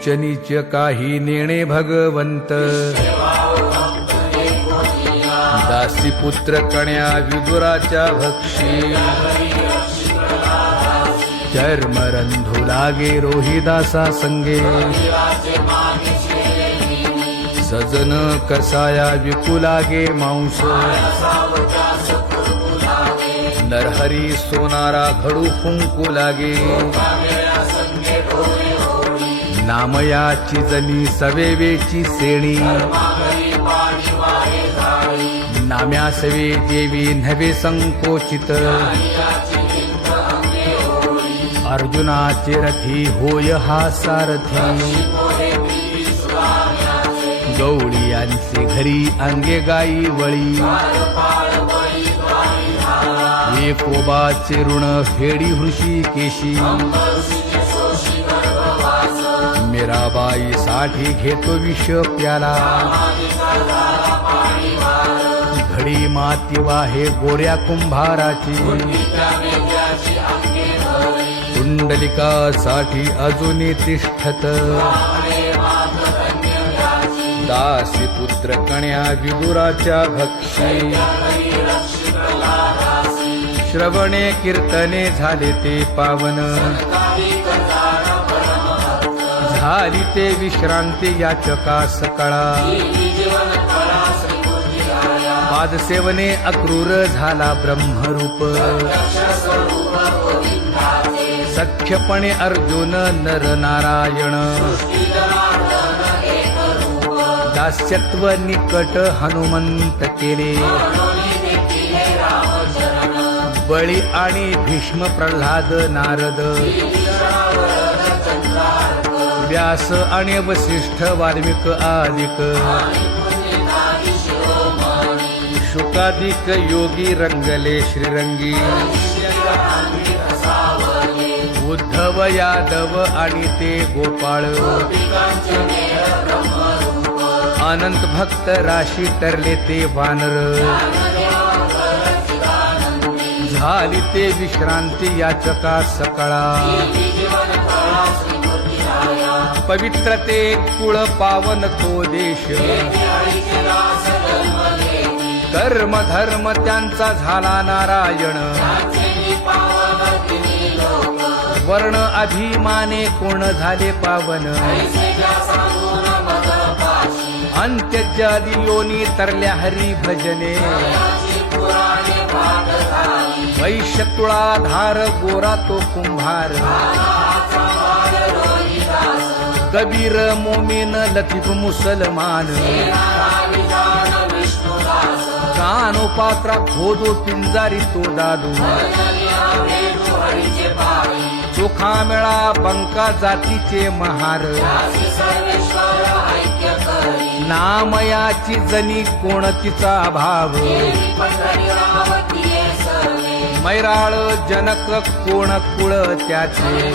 उच्च नीच काही नेणे भगवंत दासी पुत्र कण्या विदुराच्या भक्षी चर्मरंधू लागे रोहिदासा संगे सजन कसाया विकुलागे मांस नरहरी सोनारा घडू फुंकू लागे नामयाची जनी सवेवेची सेणी नाम्यासवे देवी नव्हे संकोचित अर्जुनाचे रथी होय हा सारथी गवळियांचे घरी अंगे गाई वळी एकोबाचे ऋण फेडी हृषीकेशी मीराबाई साठी घेतो विष प्याला घडी माती वाहे गोड्या कुंभाराची कुंडलिकासाठी अजूनही तिष्ठत दासी पुत्र कण्या विदुराच्या भक्षी श्रवणे कीर्तने झाले ते पावन झाली ते विश्रांती याचका सकळा पादसेवने अक्रूर झाला ब्रह्मरूप सख्यपणे अर्जुन नर नारायण दास्यत्व निकट हनुमंत केले बळी आणि भीष्म प्रल्हाद नारद व्यास आणि वसिष्ठ वाल्मिक आदिक शुकादिक योगी रंगले श्रीरंगी उद्धव यादव आणि ते गोपाळ अनंत भक्त राशी तरले ते वानर झाली ते विश्रांती याचका सकळा पवित्र ते कुळ पावन तो देश कर्म धर्म त्यांचा झाला नारायण वर्ण अभिमाने कोण झाले पावन अंत्यजादी योनी तरल्या हरी भजने वैश्य तुळाधार गोरा तो कुंभार कबीर मोमीन लतीफ मुसलमान कानोपात्रा खोदो पिंजारी तो दादू चोखा मेळा बंका जातीचे महार नामयाची जनी कोणतीचा भाव मैराळ जनक कोण कुळ त्याचे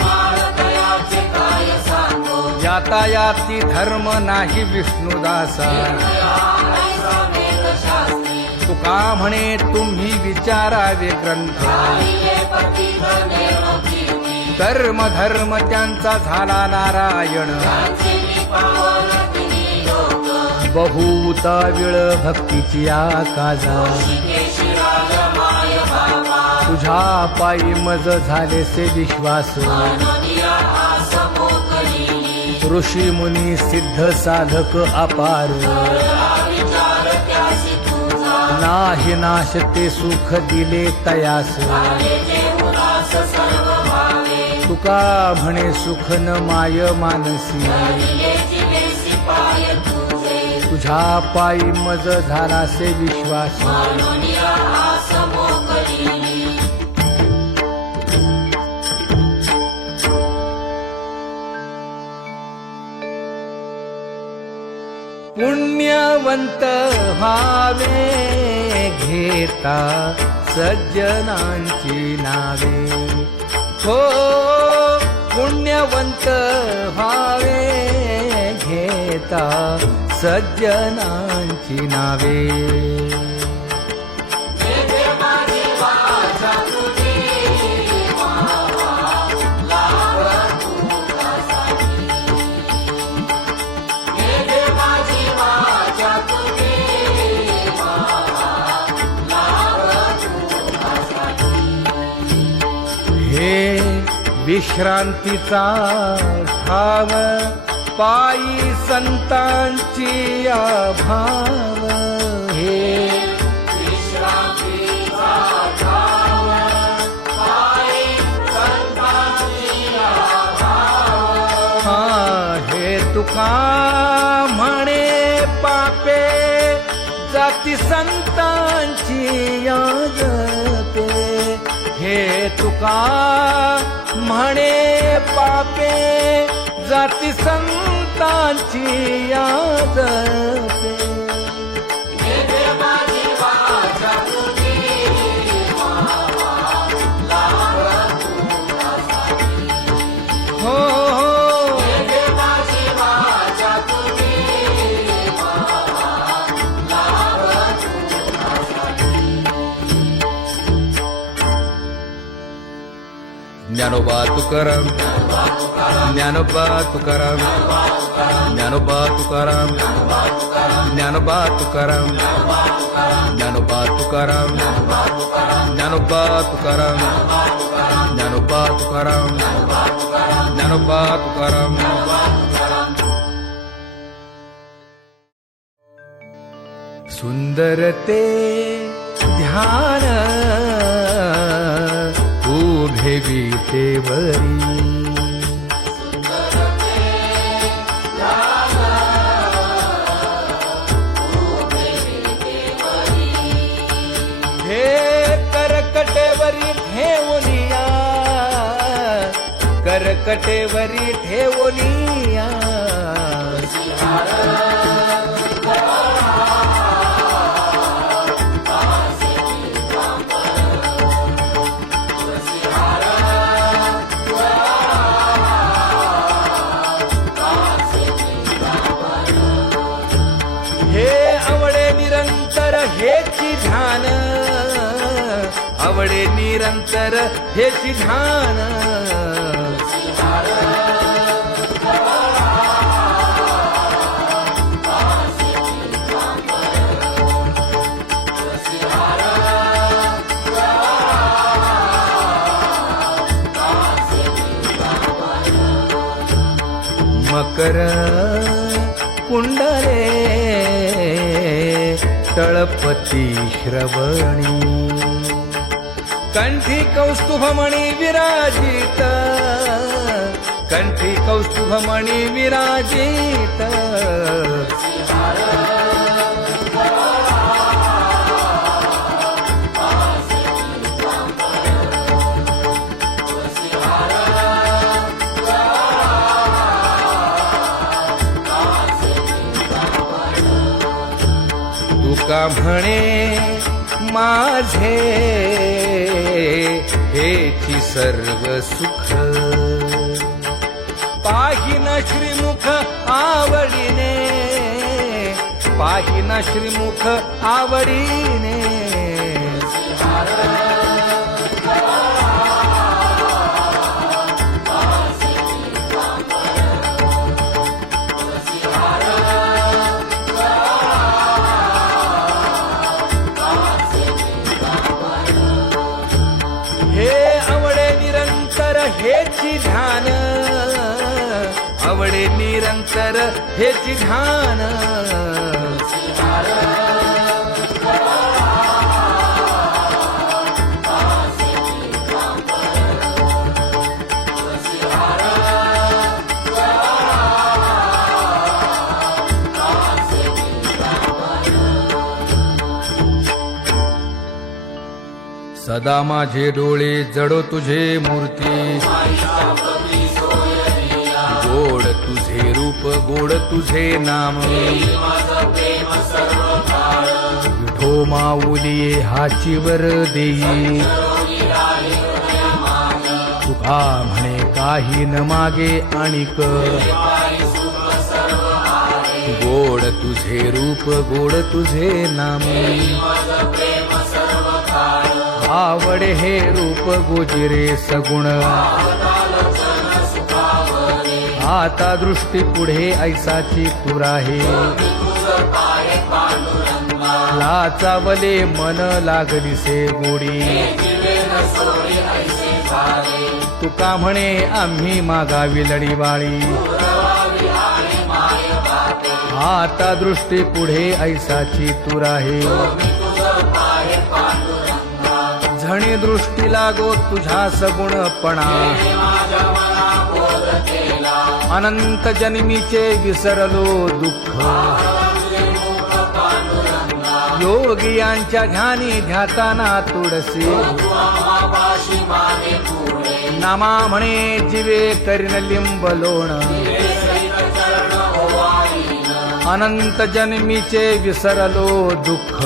यातायाती धर्म नाही विष्णुदासा तुका म्हणे तुम्ही विचारावे ग्रंथ कर्म धर्म त्यांचा झाला नारायण बहुता वेळ भक्तीची आकाजा तुझ्या पायी मज झाले से विश्वास ऋषी मुनी सिद्ध साधक अपार नाही नाश ते सुख दिले तयास तुका म्हणे सुख न माय मानसी तुझ्या पायी मज झाला से विश्वास पुण्यवंत व्हावे घेता सज्जनांची नावे हो पुण्यवंत व्हावे घेता सज्जनांची नावे विश्रांतीचा ठाव पायी संतांची भाव हे विश्रांतीचा ठाव पायी संतांची भाव हे तुका म्हणे पापे जाती संतांची जपे हे तुका म्हणे पापे जाती संतांची जपे हो ज्ञानोबा तुकाराम ज्ञानोबा तुकाराम ज्ञानोबा तुकाराम ज्ञानोबा तुकाराम ज्ञानोबा तुकाराम ज्ञानोबा तुकाराम ज्ञानोबा तुकाराम ज्ञानोबा तुकाराम सुंदर ते ध्यान उभे विटेवरी हे करकटेवरी ठेवनिया करकटेवरी ठेवनिया हेची ध्यान आवडे निरंतर हेची ध्यान मकर कुंडले तळपती श्रवणी कंठी कौस्तुभमणी विराजित कंठी कौस्तुभमणी विराजित तुका म्हणे माझे हेची सर्व सुख पाहिन श्रीमुख आवडीने पाहिन श्रीमुख आवडीने हेची ध्यान आवडे निरंतर हेची ध्यान सदा माझे डोळे जडो तुझे मूर्ती गोड तुझे रूप गोड तुझे नाम विठो माऊलिये हाचीवर देई तुका म्हणे काही न मागे आणिक गोड तुझे रूप गोड तुझे नाम आवडे हे रूप गोजिरे सगुण आता दृष्टी पुढे ऐसाची पुराहे लाचावले मन लागलीसे गोडी तुका म्हणे आम्ही मागावी लढीवाळी आता दृष्टी पुढे ऐसाची तू राहे झणी दृष्टी लागो तुझ्या सगुणपणा अनंत जन्मीचे विसरलो दुःख योगियांच्या ध्यानी ध्याताना तुडसी नामा म्हणे जीवे करीन लिंब लोण अनंत जन्मीचे विसरलो दुःख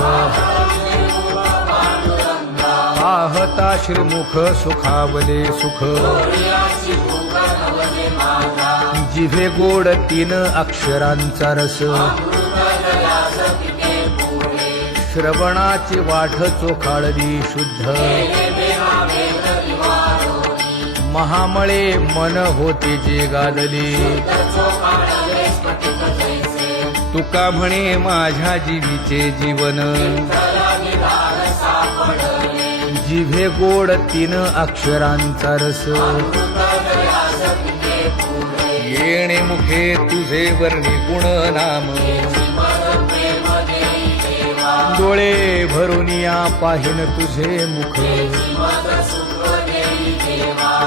पाहता श्रीमुख सुखावले सुख जिभे गोड 3 अक्षरांचा रस श्रवणाची वाट चोखाळली शुद्ध महामळे मन होते जे गादले तुका म्हणे माझ्या जीवीचे जीवन जिभे गोड 3 अक्षरांचा रस येणे मुखे तुझे वर्णी गुण नाम डोळे भरुनिया पाहिन तुझे मुख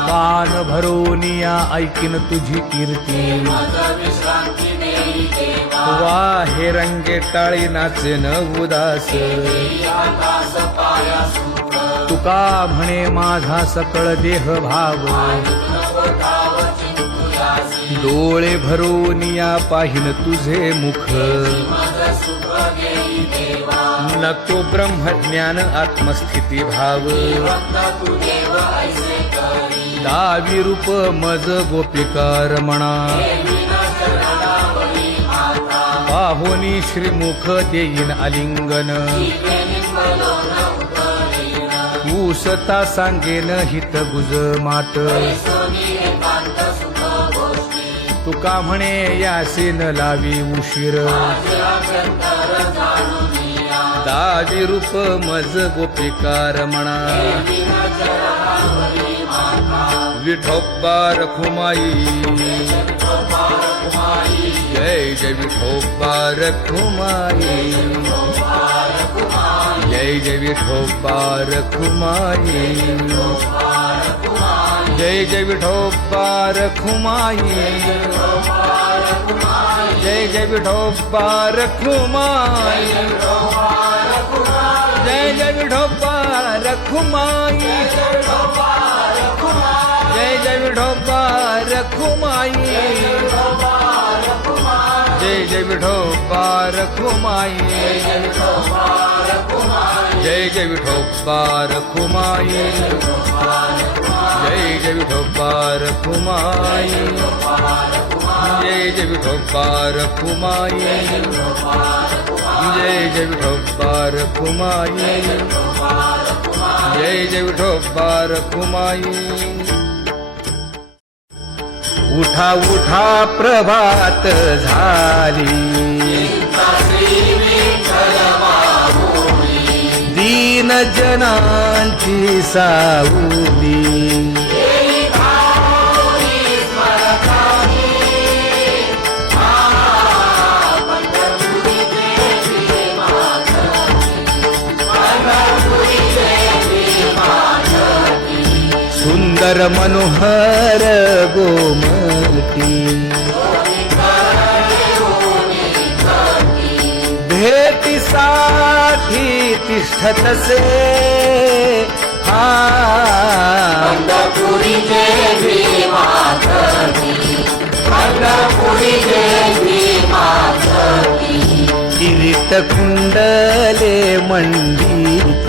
कान भरुनिया ऐकिन तुझी कीर्ती वाहे रंगे टाळी नाचे न उदास तुका म्हणे माझा सकळ देह भाव डोळे भरुनिया पाहिन तुझे मुख नको ब्रह्मज्ञान आत्मस्थिती भाव दावी रूप मज गोपिका रमणा पाहुनी श्रीमुख देईन आलिंगन उसता सांगेन हित गुज मात तुका म्हणे यासीन लावी उशीर दावी रूप मज गोपिका रमणा विठोबा रखुमाई जय जय विठोबा रखुमाई जय जय विठोबा रखुमाई जय जय विठोबा रखुमाई जय जय विठोबा रखुमाई जय जय विठोबा रखुमाई जय जय विठोबा रखुमाई जय जय विठोबा रखुमाई जय जय विठोबा रखुमाई जय जय विठोबा रखुमाई जय जय विठोबा रखुमाई जय जय विठोबा रखुमाई जय जय विठोबा रखुमाई उठा उठा प्रभात झाली दीन जनांची सावली सुंदर मनोहर गोमती भेटीसाठी तिष्ठतसे किरीट कुंडले मंडित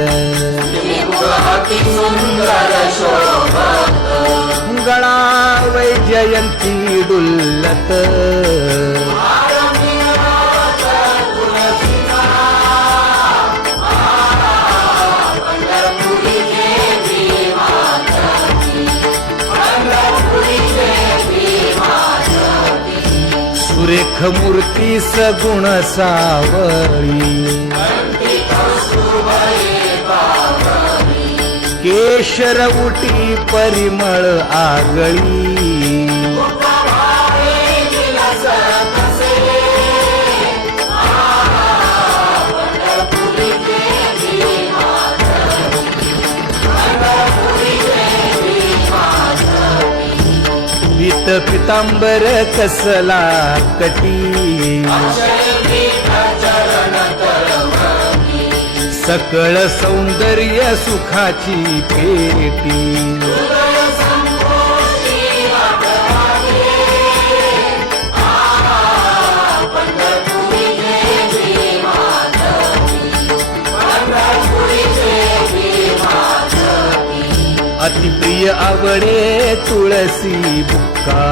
गळा वैजयंती डुल्लत सुरेख मूर्ती सगुण सावळी केशर उटी परिमळ आगळी पीत पितांबर कसला कटी सकळ सौंदर्य सुखाची पेटी अतिप्रिय आवडे तुळसी बुक्का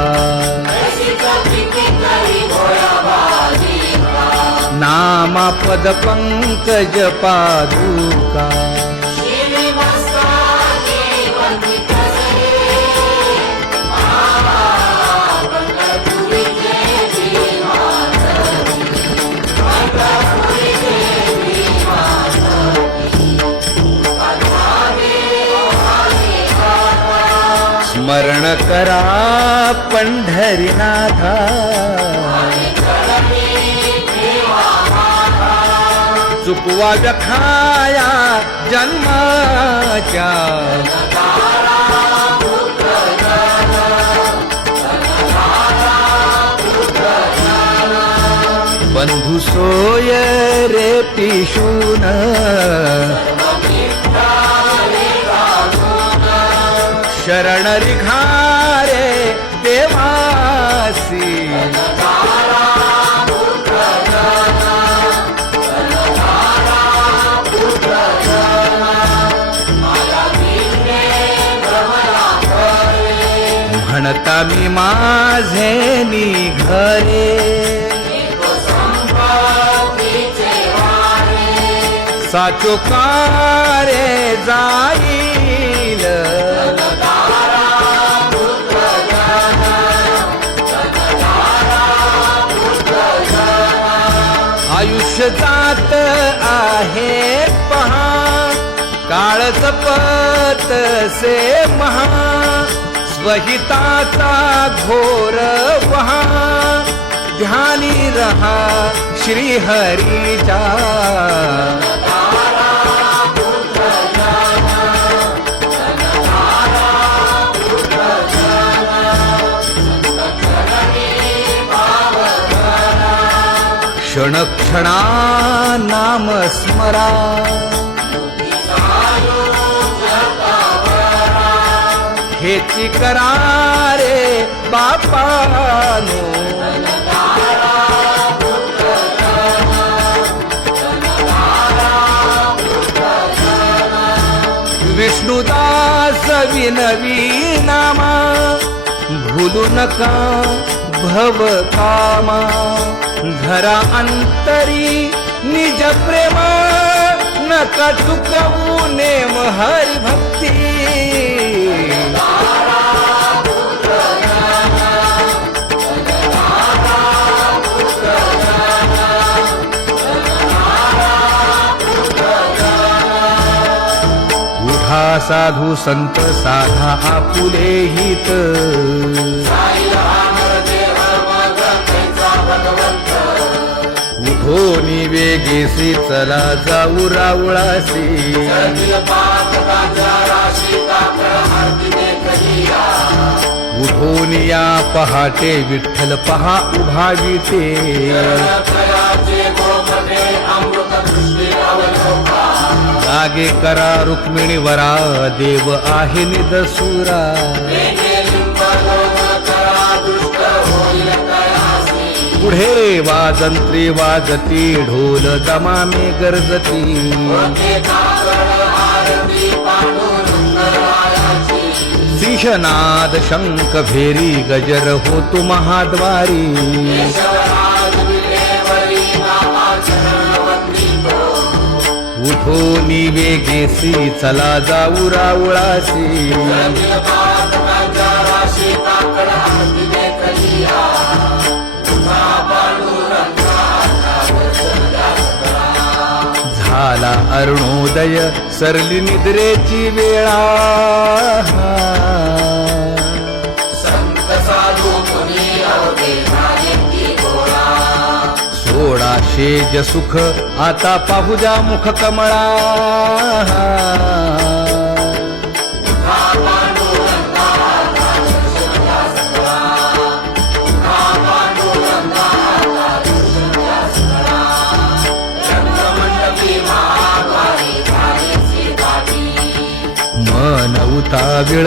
नामा पद पंकज पादुका स्मरण करा पंढरीनाथा चुकवा व्यखाया जन्माच्या बंधू सोय रे पिशून शरण रिघारे देवासी म्हणता मी माझे निघरे साचो कारे जाईल आयुष्य जात आहे पहा काळ जपत से महा स्वहिताचा घोर वहा ध्यानी रहा श्री हरीचा क्षण क्षणा नाम स्मरा हेची करारे बापानो विष्णुदास विनवी नामा भूलू नका भव कामा धरा अंतरी निज प्रेम नका चुकवू नेम हरि भक्ती उठा साधू संत साधा आपुले हित उठोनी वेगेसी चला जाऊ रावळासी उठोनी या पहाटे विठ्ठल पहा उभा विटे जागे करा रुक्मिणी वरा देव आहे निदसुरा पुढे वाजंत्री वाजती ढोल दमामे गरजती सिंहनाद शंख भेरी गजर होतो महाद्वारी उठोनी वेगेसी चला जाऊ रावळासी झाला अरुणोदय सरली निद्रेची वेळा संत साधू मुनी अवघे झाले की गोळा सोडा शेज सुख आता पाहू द्या मुख कमळा मन उताविळ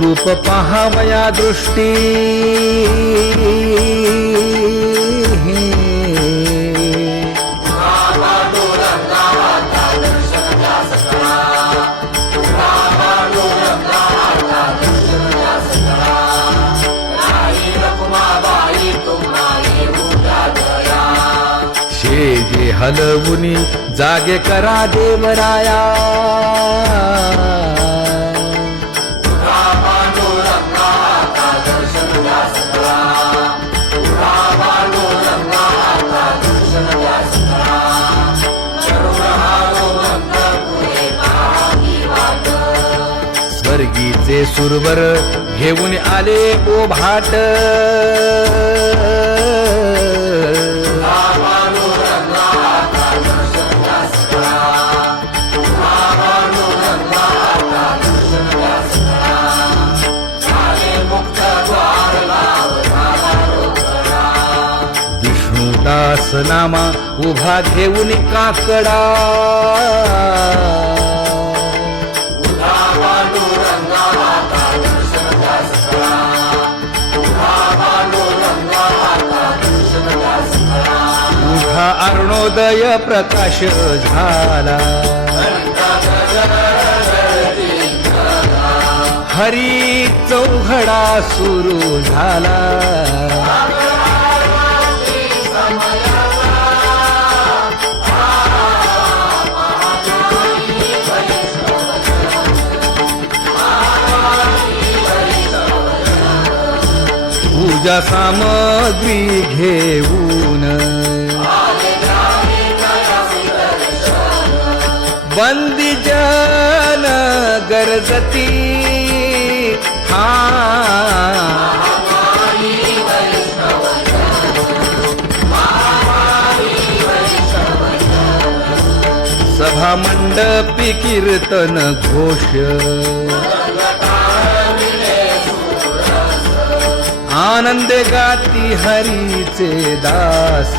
रूप पहावया दृष्टी शेजे हलवुनी जागे करा देवराया स्वर्गीचे सुरवर घेऊन आले ओ भाट विष्णुदास नामा उभा घेऊन काकडा उठा अरुणोदय प्रकाश झाला हरी चौघडा सुरू झाला पूजा सामग्री घेऊन बंदी जन गरजती सभा मंडपी कीर्तन घोष आनंदे गाती हरीचे दास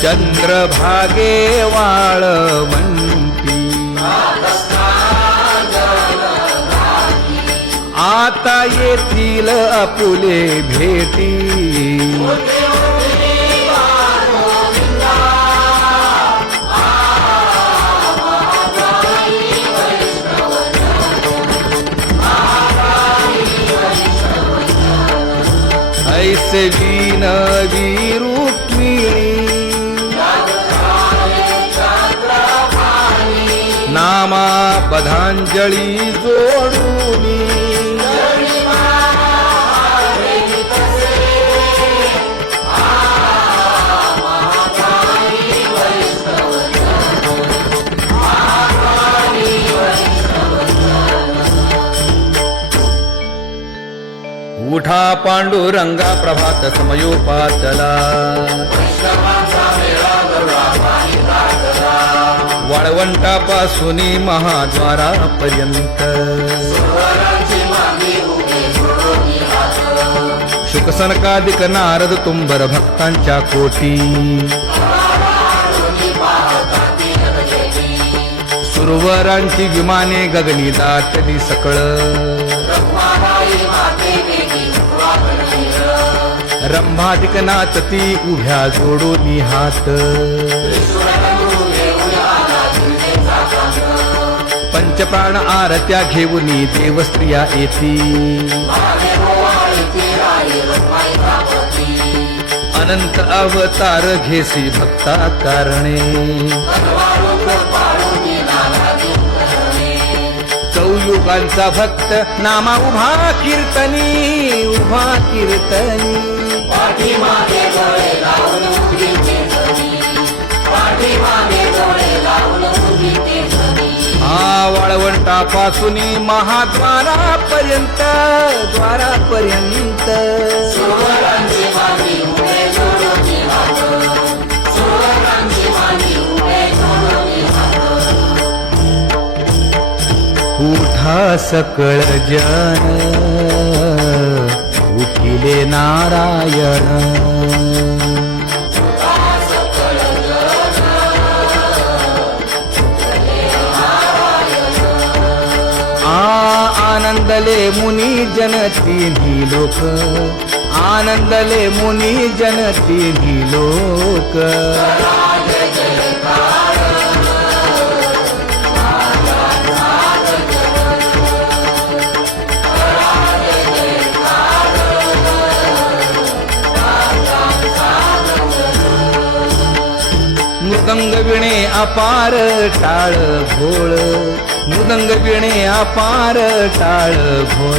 चंद्रभागे वाळवंटी आता येतील आपुले भेटी ऐसे विनवी रुक्मिणी नामा पदांजली जोडूनी उठा पांडुरंगा प्रभात समयोपातला वाळवंटापासून महाद्वारापर्यंत शुकसनकादिक नारद तुंबर भक्तांच्या कोटी सुरवरांची विमाने गगनी दाटली सकळ रंभादिक नाचती उभ्या जोडोनी हात पंचप्राण आरत्या घेऊनी देवस्त्रिया येती अनंत अवतार घेसी भक्ता कारणे युगांचा भक्त नामा उभा कीर्तनी उभा कीर्तनी पाठीमागे डोळे लावून उभी ते धनी पाठीमागे डोळे लावून उभी ते धनी हा वाळवंटापासून महाद्वारापर्यंत द्वारापर्यंत सुवरांची मांडी उभे जोडोनी हात सुवरांची मांडी उभे जोडोनी हात उठा सकळ जन उठिले नारायण आनंदले मुनी जन तिन्ही लोक आनंदले मुनी जन तिन्ही लोक मृदंग विणे अपार टाळ भोळ मृदंग विणे अपार टाळ भोळ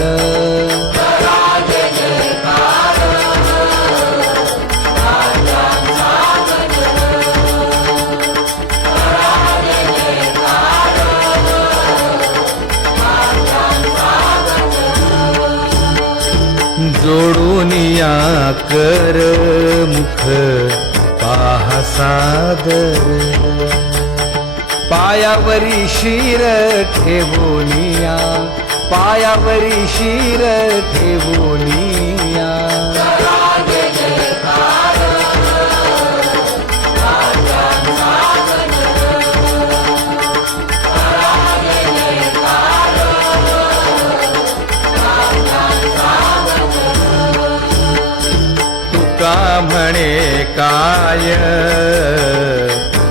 जोडून या कर मुख पाहा सादर पायावरी शिर ठेवोनिया पायावरी शिर ठेवोनिया तुका म्हणे काय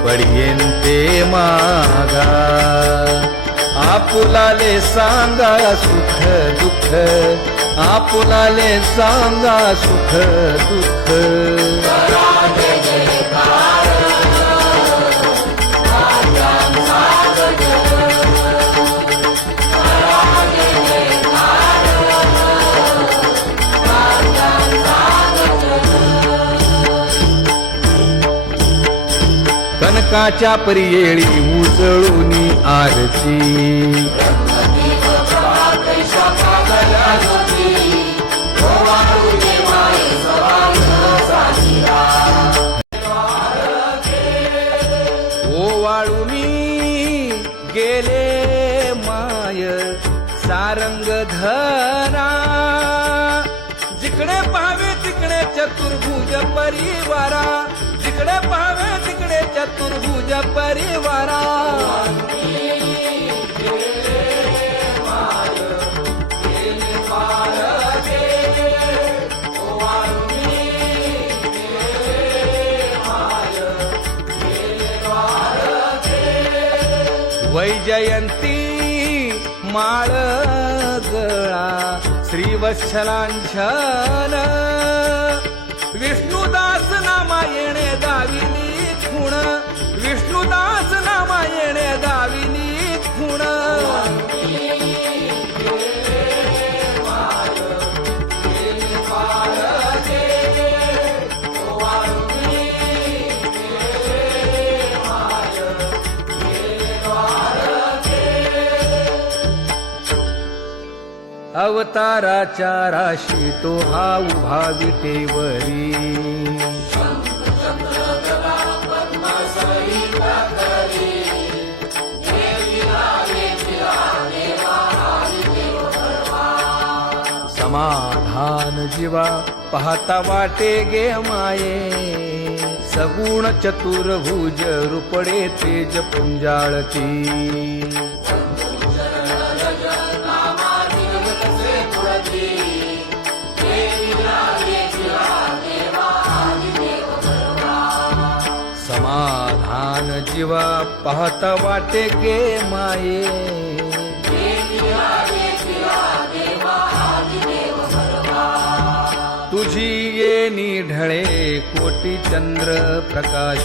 पडियेंते मागा आपुलाले सांगा सुख दुःख आपुलाले सांगा सुख दुःख कनकाच्या परियेळी उजळूनी आरती ओवाळूनी गेले माय सारंग धरा जिकडे पाहावे तिकडे चतुर्भुज परिवारा जिकडे पाहावे तिकडे चतुर्भुज परिवारा वैजयंती माळ गळा श्रीवत्सलांछन विष्णुदास नामा येणे दाविनी खूण विष्णुदास नामा येणे दाविनी खूण अवताराच्या राशी तो हा उभा विटेवरी समाधान जीवा पाहता वाटे गे माये सगुण चतुर्भुज रूपडे तेज पुंजाळती समाधान जीवा पाहता वाटे गे माये तुझी येनी ढळे कोटी चंद्र प्रकाश